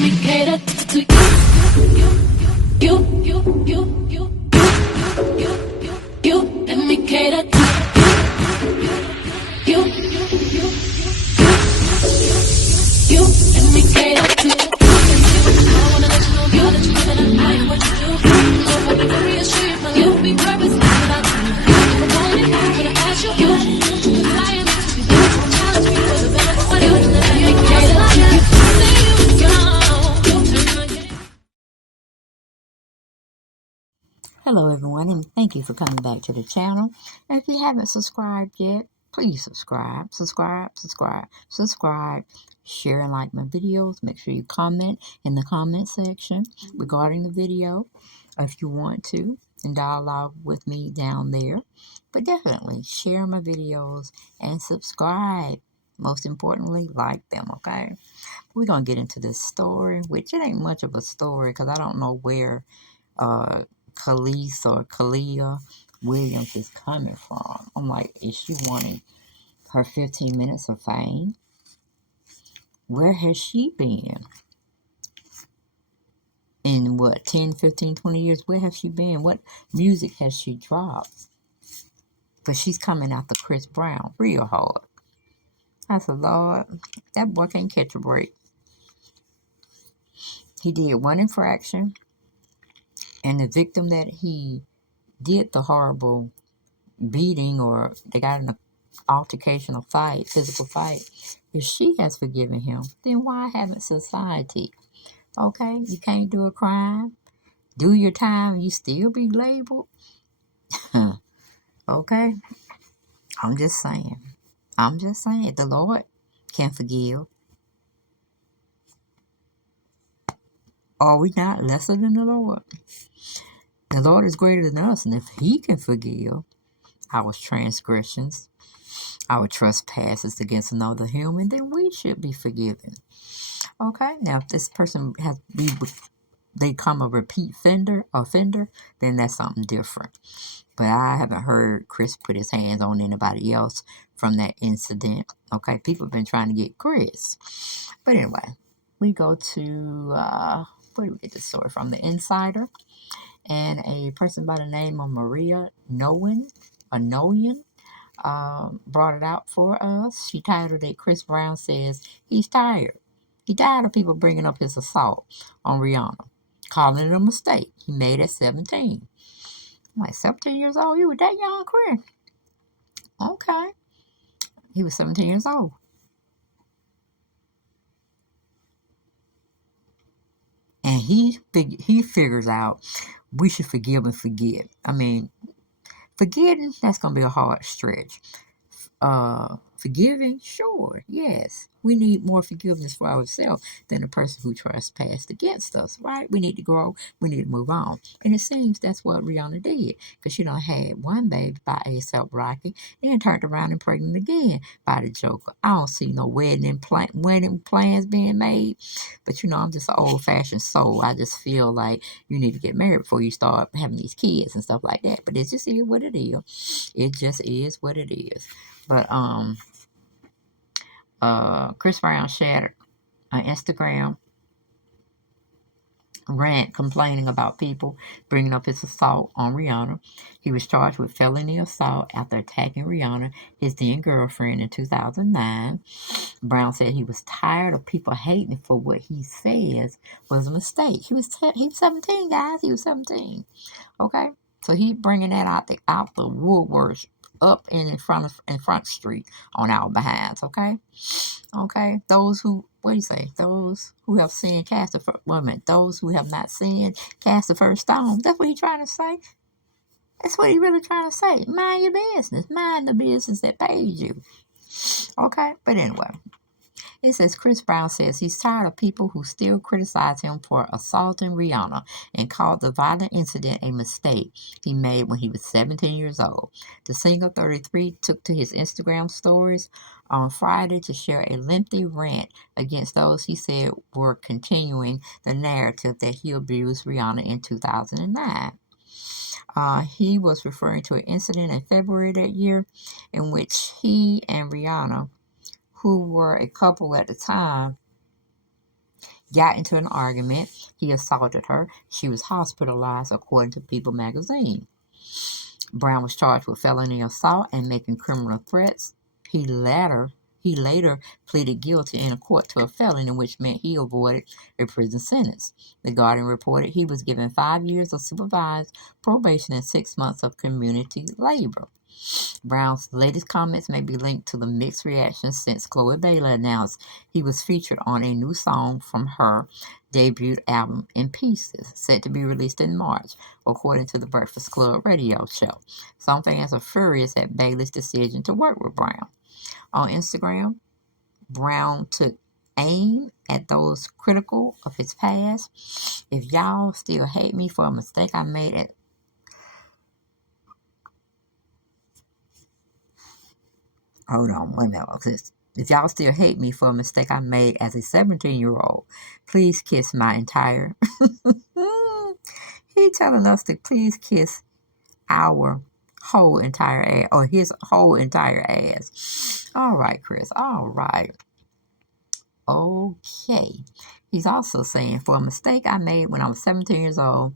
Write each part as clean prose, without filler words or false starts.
me cater to you. Let me cater to you. Let me cater to you. I wanna let you know, girl, that you know that I am what you do. So if I be real street, my life will be purpose without you. If I want it, I'm gonna ask you. Cause I am to be there. Challenge me for the better. What do you let me cater to you? Hello everyone, and thank you for coming back to the channel. And if you haven't subscribed yet, please subscribe, share and like my videos. Make sure you comment in the comment section regarding the video if you want to, and dialogue with me down there. But definitely share my videos and subscribe. Most importantly, like them, okay? We're going to get into this story, which it ain't much of a story because I don't know where Khalees or Kalia Williams is coming from. I'm like, is she wanting her 15 minutes of fame? Where has she been? In what, 10, 15, 20 years? Where has she been? What music has she dropped? But she's coming after ChrisBrown real hard. I said, Lord, that boy can't catch a break. He did one infraction, and the victim that he did the horrible beating, or they got in an altercation, a fight, physical fight, if she has forgiven him, then why haven't society? Okay, you can't do a crime, do your time, you still be labeled. Okay, I'm just saying, the Lord can forgive. Are we not lesser than the Lord? The Lord is greater than us, and if he can forgive our transgressions, our trespasses against another human, then we should be forgiven. Okay, now if this person they become a repeat offender, then that's something different. But I haven't heard Chris put his hands on anybody else from that incident. Okay, people have been trying to get Chris. But anyway, we go to, where do we get this story from? The Insider. And a person by the name of Maria Noyan brought it out for us. She titled it, ChrisBrown says he's tired. He tired of people bringing up his assault on Rihanna, calling it a mistake he made at 17. I'm like, 17 years old? You were that young, Chris? Okay. He was 17 years old. And he figures out we should forgive and forget. I mean, forgetting, that's going to be a hard stretch. Forgiving, sure, yes. We need more forgiveness for ourselves than the person who trespassed against us, right? We need to grow. We need to move on. And it seems that's what Rihanna did, because she done had one baby by A$AP Rocky, then turned around and pregnant again by the Joker. I don't see no wedding plans being made, but I'm just an old-fashioned soul. I just feel like you need to get married before you start having these kids and stuff like that. But it just is what it is. It just is what it is. But ChrisBrown shared an Instagram rant complaining about people bringing up his assault on Rihanna. He was charged with felony assault after attacking Rihanna, his then girlfriend, in 2009. Brown said he was tired of people hating for what he says was a mistake. He was 17, guys. He was 17. Okay, so he bringing that out the woodworks up in front street on our behinds. Okay, those who, what do you say? Those who have sinned cast the first. Wait a minute. Those who have not sinned cast the first stone. That's what he's trying to say. That's what he's really trying to say. Mind your business. Mind the business that pays you. Okay, but anyway. It says ChrisBrown says he's tired of people who still criticize him for assaulting Rihanna and called the violent incident a mistake he made when he was 17 years old. The singer, 33, took to his Instagram stories on Friday to share a lengthy rant against those he said were continuing the narrative that he abused Rihanna in 2009. He was referring to an incident in February that year in which he and Rihanna, who were a couple at the time, got into an argument. He assaulted her. She was hospitalized, according to People magazine. Brown was charged with felony assault and making criminal threats. He later he later pleaded guilty in a court to a felony, which meant he avoided a prison sentence. The Guardian reported he was given 5 years of supervised probation and 6 months of community labor. Brown's latest comments may be linked to the mixed reactions since Chloe Bailey announced he was featured on a new song from her debut album, In Pieces, set to be released in March, according to the Breakfast Club radio show. Some fans are furious at Bailey's decision to work with Brown. On Instagram, Brown took aim at those critical of his past. If y'all still hate me for a mistake I made at hold on one minute. If y'all still hate me for a mistake I made as a 17-year-old, please kiss my entire. He telling us to please kiss our whole entire ass, or his whole entire ass. All right, Chris. All right. Okay. He's also saying, for a mistake I made when I was 17 years old,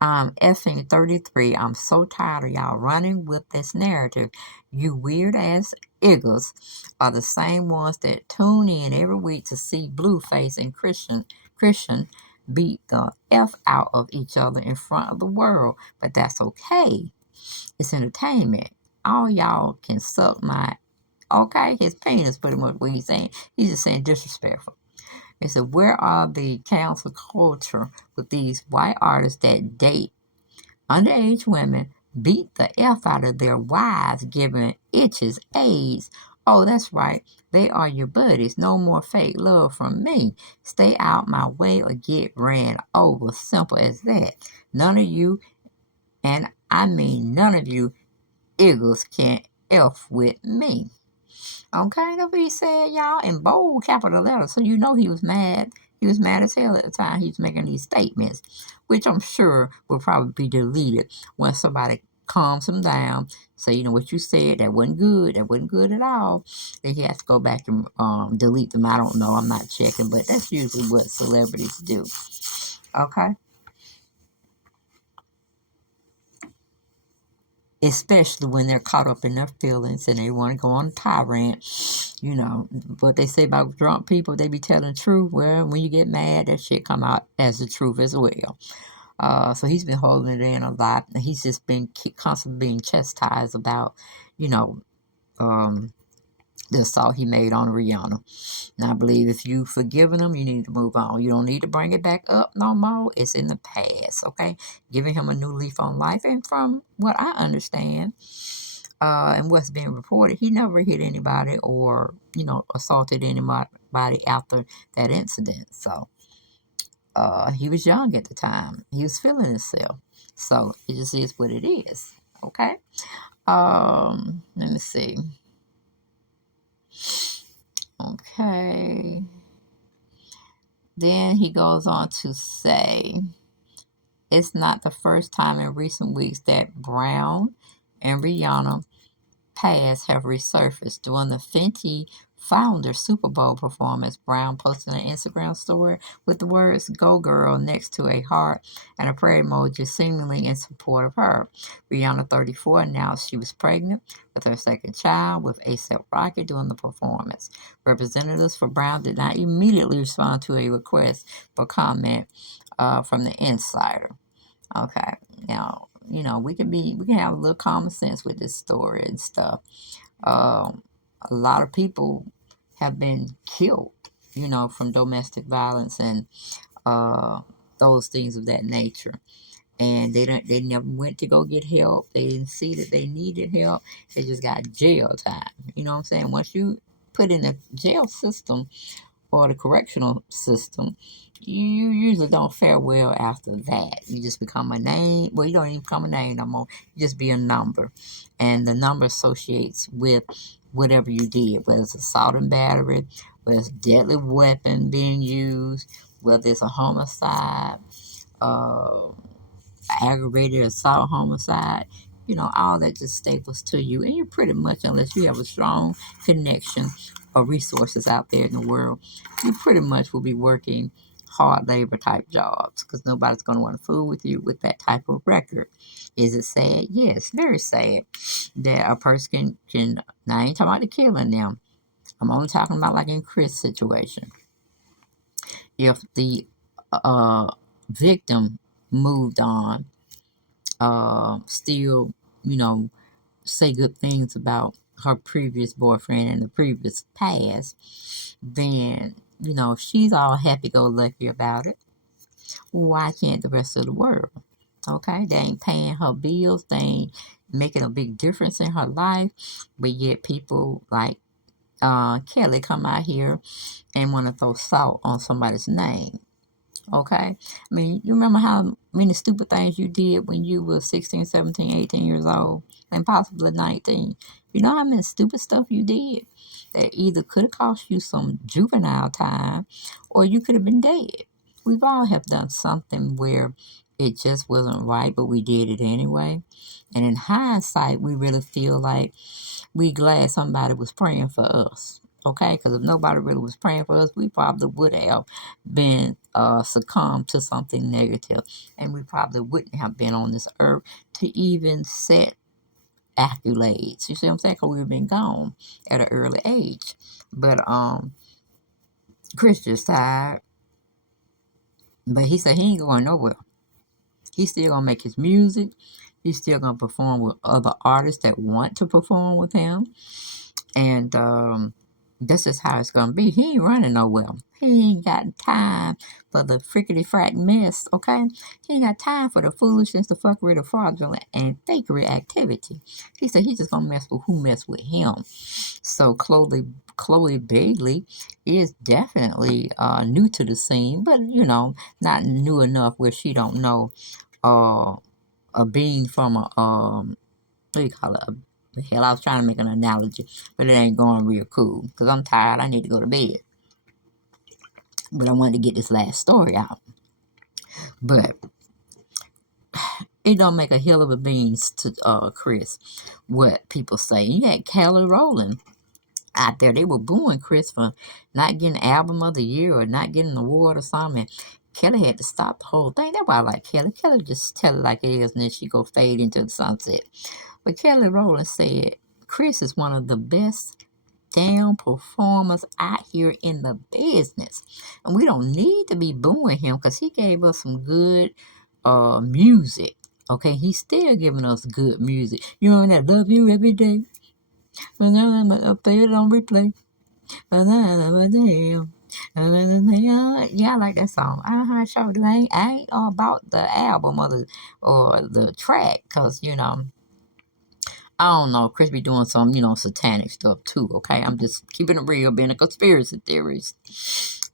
I'm effing 33. I'm so tired of y'all running with this narrative. You weird ass eagles are the same ones that tune in every week to see Blueface and Christian beat the F out of each other in front of the world. But that's okay. It's entertainment. All y'all can suck my his penis, pretty much what he's saying. He's just saying disrespectful. He said, where are the council culture with these white artists that date underage women, beat the F out of their wives, giving itches AIDS? Oh, that's right. They are your buddies. No more fake love from me. Stay out my way or get ran over. Simple as that. None of you, and I mean none of you, eagles can F with me. Okay, that's what he said, y'all, in bold capital letters. So you know he was mad. He was mad as hell at the time he was making these statements, which I'm sure will probably be deleted when somebody calms him down. Say, you know what you said, that wasn't good. That wasn't good at all. Then he has to go back and delete them. I don't know. I'm not checking, but that's usually what celebrities do. Okay. Especially when they're caught up in their feelings and they want to go on a tirade. You know, what they say about drunk people, they be telling the truth. Well, when you get mad, that shit come out as the truth as well. So he's been holding it in a lot. And he's just been constantly being chastised about, you know, the assault he made on Rihanna. And I believe if you've forgiven him, you need to move on. You don't need to bring it back up no more. It's in the past, okay? Giving him a new leaf on life. And from what I understand, and what's being reported, he never hit anybody or, you know, assaulted anybody after that incident. So, he was young at the time. He was feeling himself. So, it just is what it is, okay? Let me see. Okay. Then he goes on to say, it's not the first time in recent weeks that Brown and Rihanna past have resurfaced. During the Fenty Founder Super Bowl performance, Brown posted an Instagram story with the words "Go Girl" next to a heart and a prayer emoji, seemingly in support of her. Rihanna, 34, announced she was pregnant with her second child with A$AP Rocky during the performance. Representatives for Brown did not immediately respond to a request for comment from the insider. Okay, now, you know, we can have a little common sense with this story and stuff. A lot of people have been killed, you know, from domestic violence and those things of that nature. And they never went to go get help. They didn't see that they needed help. They just got jail time. You know what I'm saying? Once you put in the jail system or the correctional system, you usually don't fare well after that. You just become a name. Well, you don't even become a name no more. You just be a number. And the number associates with whatever you did, whether it's assault and battery, whether it's deadly weapon being used, whether it's a homicide, uh, aggravated assault, homicide. You know, all that just staples to you. And you pretty much, unless you have a strong connection or resources out there in the world, you pretty much will be working hard labor type jobs because nobody's going to want to fool with you with that type of record. Is it sad? Yes, very sad that a person can now I ain't talking about the killing them. I'm only talking about like in Chris' situation. If the uh, victim moved on, still, you know, say good things about her previous boyfriend and the previous past, then, you know, if she's all happy-go-lucky about it, why can't the rest of the world? Okay, they ain't paying her bills, they ain't making a big difference in her life, but yet people like Kelly come out here and want to throw salt on somebody's name. Okay, I mean, you remember how many stupid things you did when you were 16, 17, 18 years old, and possibly 19. You know how many stupid stuff you did that either could have cost you some juvenile time or you could have been dead. We've all have done something where it just wasn't right, but we did it anyway. And in hindsight, we really feel like we glad somebody was praying for us. Okay, because if nobody really was praying for us, we probably would have been succumbed to something negative, and we probably wouldn't have been on this earth to even set accolades. You see what I'm saying? Because we've been gone at an early age. But Chris just tired, but he said he ain't going nowhere. He's still gonna make his music. He's still gonna perform with other artists that want to perform with him. And this is how it's gonna be. He ain't running nowhere. He ain't got time for the frickety frack mess, okay? He ain't got time for the foolishness, the fuckery, the fraudulent, and fakery activity. He said he's just gonna mess with who mess with him. So Chloe Bailey is definitely new to the scene, but you know, not new enough where she don't know a bean from a what do you call it? Hell, I was trying to make an analogy, but it ain't going real cool because I'm tired. I need to go to bed. But I wanted to get this last story out. But it don't make a hell of a beans to Chris what people say. You had Kelly Rowland out there. They were booing Chris for not getting album of the year or not getting an award or something. Kelly had to stop the whole thing. That's why I like Kelly. Kelly just tell it like it is, and then she go fade into the sunset. But Kelly Rowland said Chris is one of the best damn performers out here in the business. And we don't need to be booing him because he gave us some good music. Okay, he's still giving us good music. You know that Love You Every Day? I play it on replay. Yeah, I like that song. Sure do. I ain't all about the album or the track because, you know, I don't know. Chris be doing some, you know, satanic stuff too, okay? I'm just keeping it real, being a conspiracy theorist.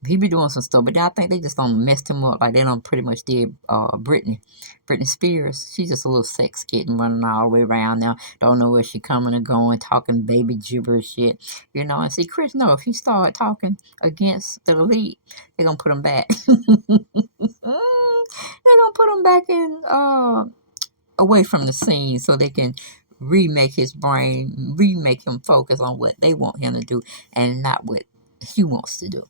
He be doing some stuff, but I think they just don't messed him up like they done pretty much did Britney Spears. She's just a little sex kitten running all the way around now. Don't know where she coming or going, talking baby gibberish shit. You know, and see, Chris, no, if he start talking against the elite, they're going to put him back. They're going to put him back in, away from the scene so they can remake his brain, remake him focus on what they want him to do and not what he wants to do.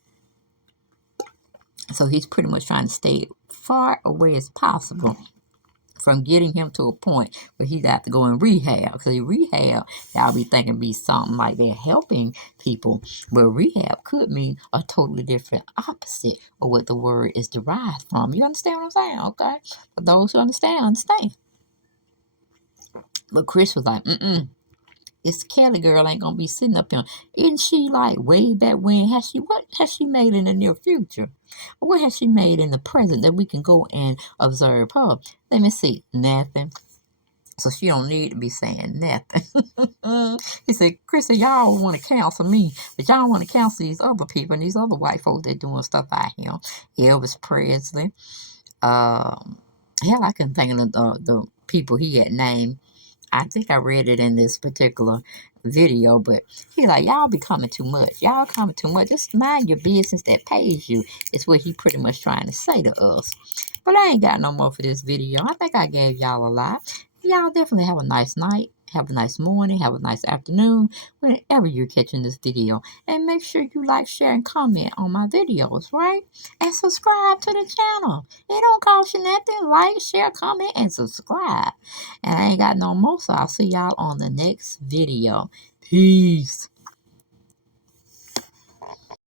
So he's pretty much trying to stay far away as possible from getting him to a point where he'd have to go in rehab. Because rehab, y'all be thinking be something like they're helping people, where rehab could mean a totally different opposite of what the word is derived from. You understand what I'm saying? Okay? For those who understand, understand. But Chris was like, this Kelly girl ain't gonna be sitting up here. Isn't she like way back when? What has she made in the near future? What has she made in the present that we can go and observe her? Let me see. Nothing. So she don't need to be saying nothing. He said, Chris, y'all want to counsel me, but y'all want to counsel these other people and these other white folks that doing stuff out here. Elvis Presley. Hell, I can think of the people he had named. I think I read it in this particular video, but he like, y'all be coming too much. Y'all coming too much. Just mind your business that pays you. Is what he pretty much trying to say to us. But I ain't got no more for this video. I think I gave y'all a lot. Y'all definitely have a nice night. Have a nice morning, have a nice afternoon, whenever you're catching this video. And make sure you like, share, and comment on my videos, right? And subscribe to the channel. It don't cost you nothing. Like, share, comment, and subscribe. And I ain't got no more, so I'll see y'all on the next video. Peace.